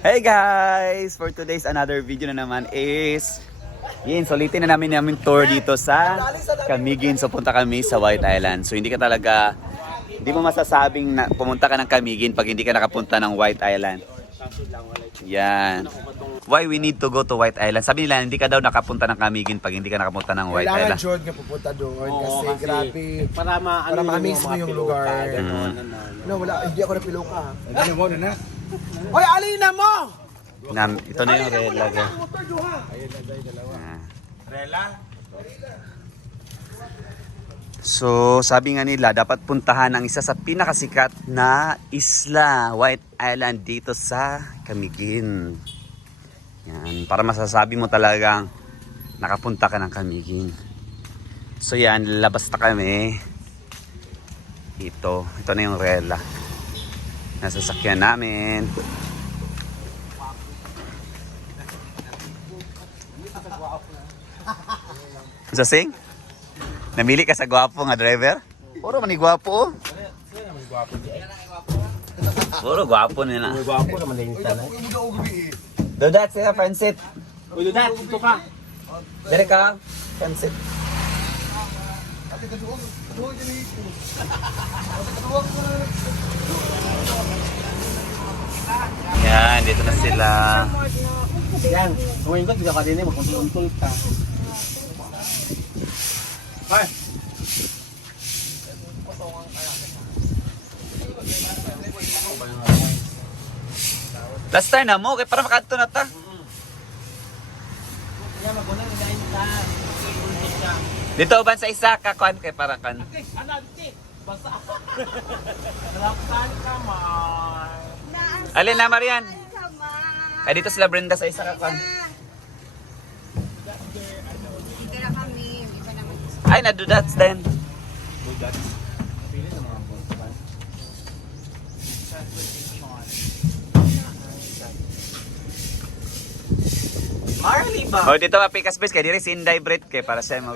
Hey guys! For today's another video na naman is sulitin na namin tour dito sa Camiguin. So punta kami sa White Island. So hindi mo masasabing na pumunta ka ng Camiguin pag hindi ka nakapunta ng White Island. Yan. Why we need to go to White Island? Sabi nila hindi ka daw nakapunta ng Camiguin pag hindi ka nakapunta ng White Island. Kailangan Jord nga pupunta doon kasi grabe. Para ma-amaze mo yung lugar. No, wala. Hindi ako napiloka. Ano mo na? Hoy, alin na mo! Ito na yung Rela. Rela? So, sabi nga nila, dapat puntahan ang isa sa pinakasikat na isla, White Island, dito sa Camiguin. Yan, para masasabi mo talagang nakapunta ka ng Camiguin. So yan, labas na kami. Ito na yung Rela. Nasasakyan namin. Sasing? Namili ka sa gwapo nga driver? Puro man ni gwapo. Puro gwapo nila. Gwapo naman din sana. Dodat siya, Francis. Uy, Dudat, dito ka. Dire ka, Francis. Yan, dito na sila. Yan, gawin ko, tiga ka din eh, magkuntul-kuntul ka. Ay! Last time na mo, kaya para makato na ta. Dito ba sa isa kakuan kay para kan. Basta. Laksan ka man. Alin na Marian? Ay dito sila Brenda sa isa kakuan. Ay nadudats din. Marley ba? Oh dito mapikas bes kay diri si Inday Brit kay para sa mo.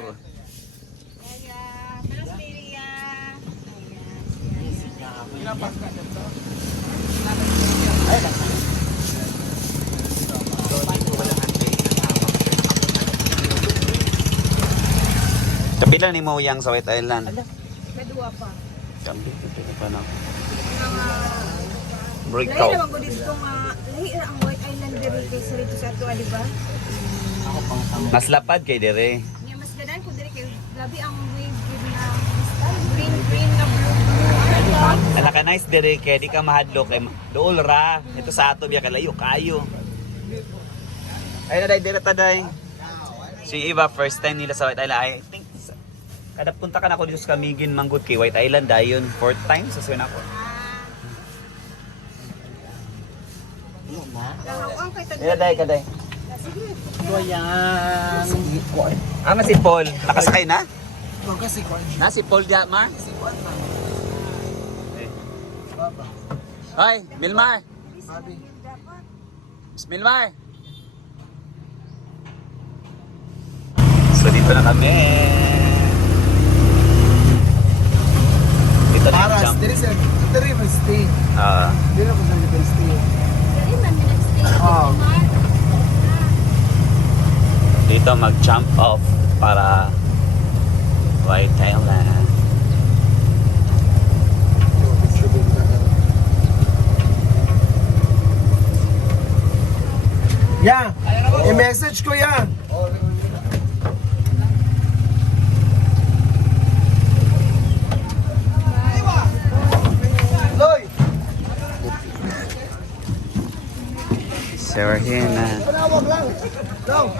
Kapila ni mo yang sa White Island. Kadua pa. Kambi ito pa na. Lahi Breakout. naman ko dito nga, lahi na ang White Island diri kay Sarito sa ato, di ba? Mas lapad kay dire. Nga mas gadan ko diri kay labi ang wave green na green na blue. Ala ka nice dire kay di ka mahadlo kay dool ra. Ito sa ato biya kalayo kayo. Ay na dire ta day. Si iba first time nila sa White Island. I think kada punta ka na ako dito sa Camiguin manggod kay White Island dayon fourth time sa suwan ako. Ang kay tag. Ila day kaday. Yan. Ama si Paul, nakasakay na? Ito kasi ko. Na si Paul diya Mar? Hoy, Milmar. Sabi. Miss Milmar. So dito na kami. Dito na yung Paras, jump. diri may stay. Diri ako sa may stay. Diri man nag-stay. Oh. Dito mag-jump off para White Island. Yeah, i-message ko yan. Loy! So we're here na. Wag lang. Long.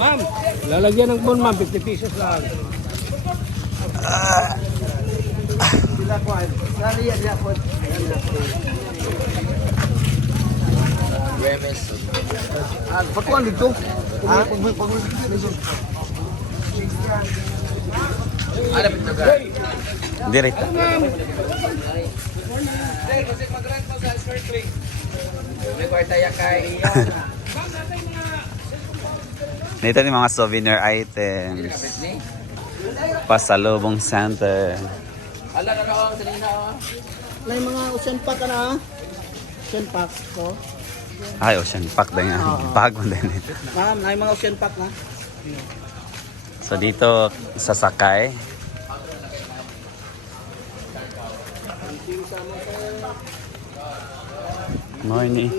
Ma'am, lalagyan ng phone ma'am, 50 pesos lang. Sila ko. Sali yan niya po. Patuan dito. Ha? Ada pintuga. Direct. Dito yung mga souvenir items. Pasalubong center. Ala na ako, kanina May mga ocean pack ka na. Ocean pack ko. Ay, Ocean Park na nga. Bago din. Ma'am, may mga ocean pack na. So dito sasakay. Morning.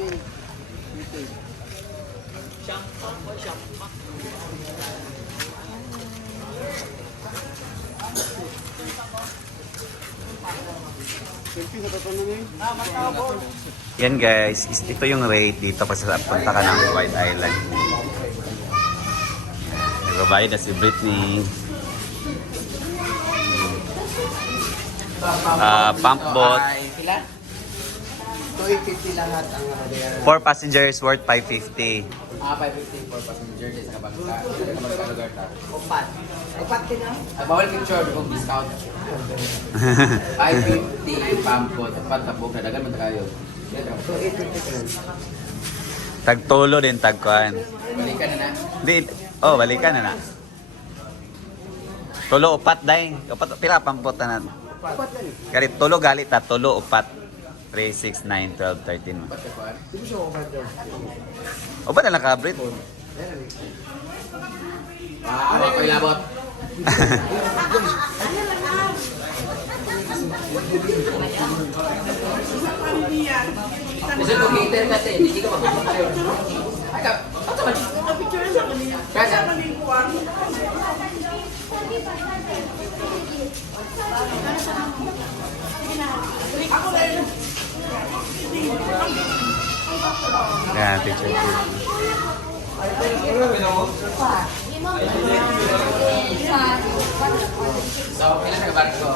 Yan guys, ito yung rate dito pag punta ka ng White Island. Nagbabayad na si Britney. Pump boat. 250 lahat ang 4 passengers worth 550. 550 for passenger sa kabangka. Sa kabangka lugar ta. Upat. Upat ka na? Bawal picture kung discount. 550 pampo. Tapat na book na dagan man kayo. 250. Tagtulo din tagkuan. Balikan na na. Di, balikan na na. Tulo upat day. Upat pira pampot na. Upat ka ni. Kari tulo gali ta, tulo upat. 3, 6, 9, 12, 13. Tapat ka kuan. Hindi siya upat ka. Upat na lang ka, Brit. Ako ko ilabot. Kasi kung cater kasi, hindi ka magpapakayo. Ay ka, ba't naman? Kaya, Yan, picture. so, kailan ka barko?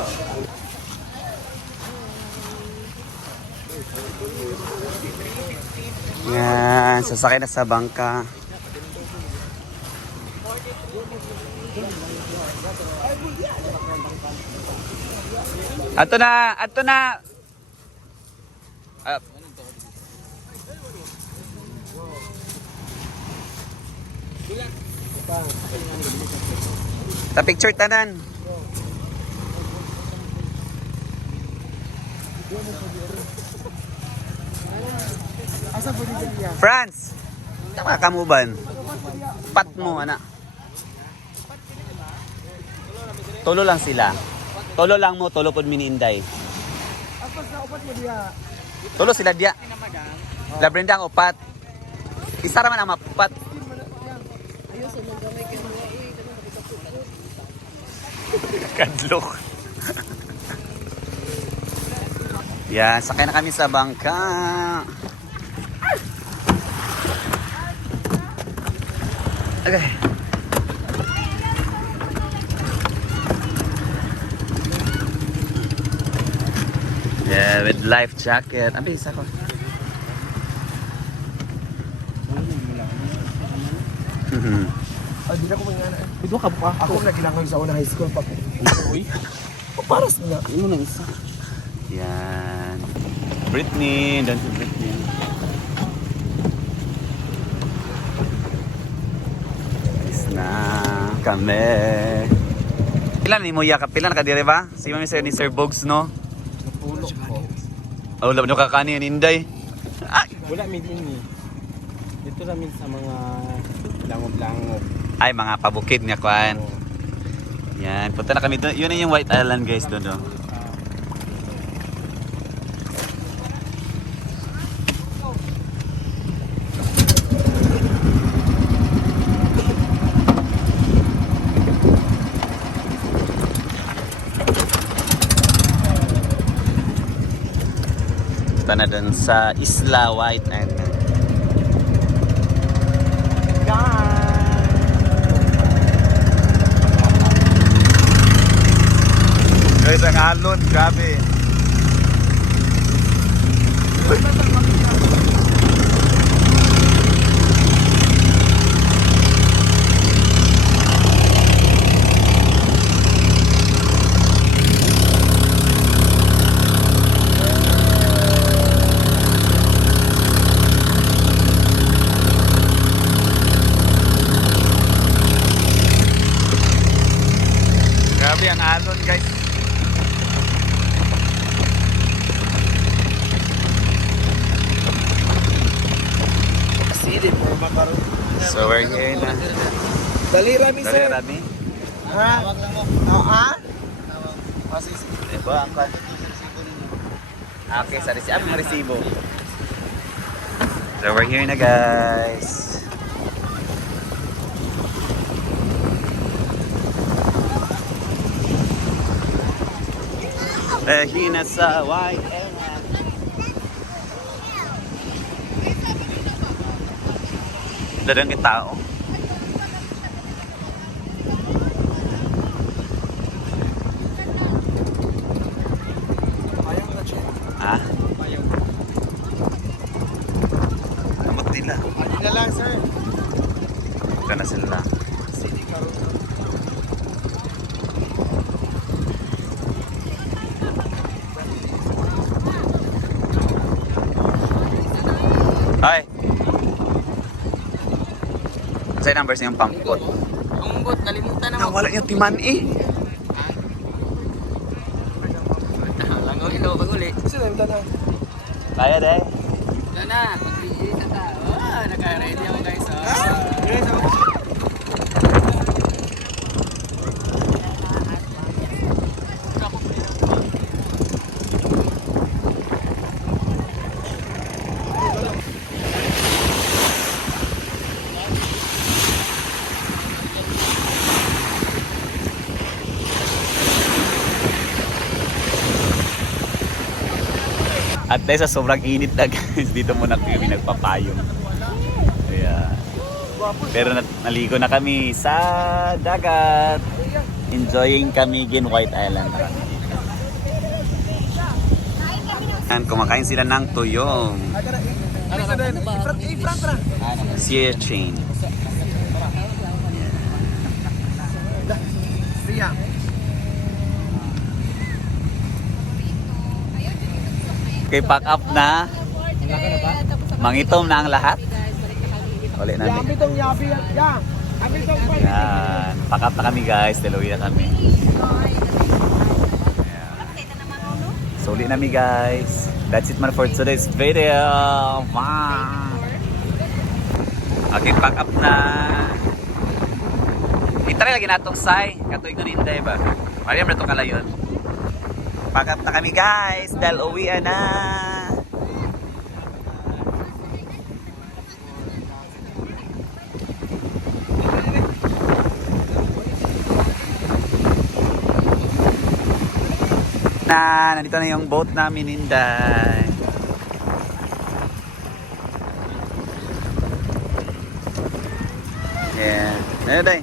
Yan, sasakay na sa bangka. Ato na, ato na. Ta picture tanan. Asa po dito niya? France. Tama ka mo ban? Pat mo ana. Tulo lang sila. Tulo lang mo, tulo pod mininday. Apas na upat mo diya. Tulo sila dia. La Brenda ang upat. Isa ra man ang mapat. Kadlok. Yan, sakay na kami sa bangka. Okay. Yeah, with life jacket. Ang bisa ko. Di na ko mga anak. Ito ka pa. Ako na ginangay sa una high school pa. Uy. Paras na. Imo na isa. Yan. Britney, dan si Britney. Is na kami. Pila ni mo yakap? Pila na ka dire ba? Si Mami Sir ni Sir Bogs, no? Napulok ko. Oh, laban nyo kakani yung Inday. Ay! Wala min ini. Dito namin sa mga langob-langob. Ay, mga pabukid nga kuan. Yan, punta na kami doon. Yun na yung White Island guys doon. No? Punta na doon sa Isla White Island. Guys, ang alon, grabe. Grabe ang alon, guys. So we're here na. Dali rami Dali sir. Rami. Ha? Oo, ha? Diba ang kan? Okay, sa resibo. Ang resibo. So we're here na guys. Dahil na sa YL. Dadang yung tao. Ayaw na siya. Ha? Amot nila. Adi na lang sir. Huwag na sila. Sini ka ron. Hi! Sa'yo numbers niya yung pampot. Ang bot, nalimutan na Nawala yung timan eh. Langaw ilo, pag-uli. Sino yung tanong? Kaya day. Yan na, mag-i-eat na ta. Naka-ready ako guys. At dahil sa sobrang init na guys, dito muna kami nagpapayong. Kaya, pero naligo na kami sa dagat. Enjoying Camiguin White Island. And kumakain sila ng tuyong. Front ra. Sea chain. Ria. Okay, pack up na. Mangitom na ang lahat. Uli na. Yabi tong yabi. Ya. Yabi tong pa. Yan. Pack up na kami guys. Deluwi na kami. So uli nami guys. That's it man for today's video. Wow. Okay, pack up na. Itry lagi natong say. Katuig ko ni Inday ba? Mariam na itong kalayon. Pack up na kami guys. Dahil uwian na. Nandito na yung boat namin, Inday. Yeah. Ano, Day?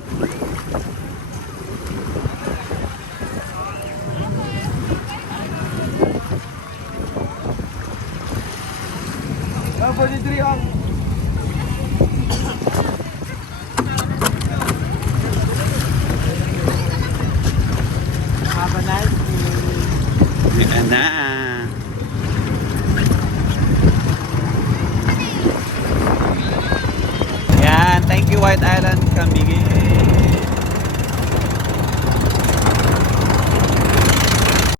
Ah, 43 ang. Have a nice day. Yan na. Yan. Thank you, White Island Camiguin.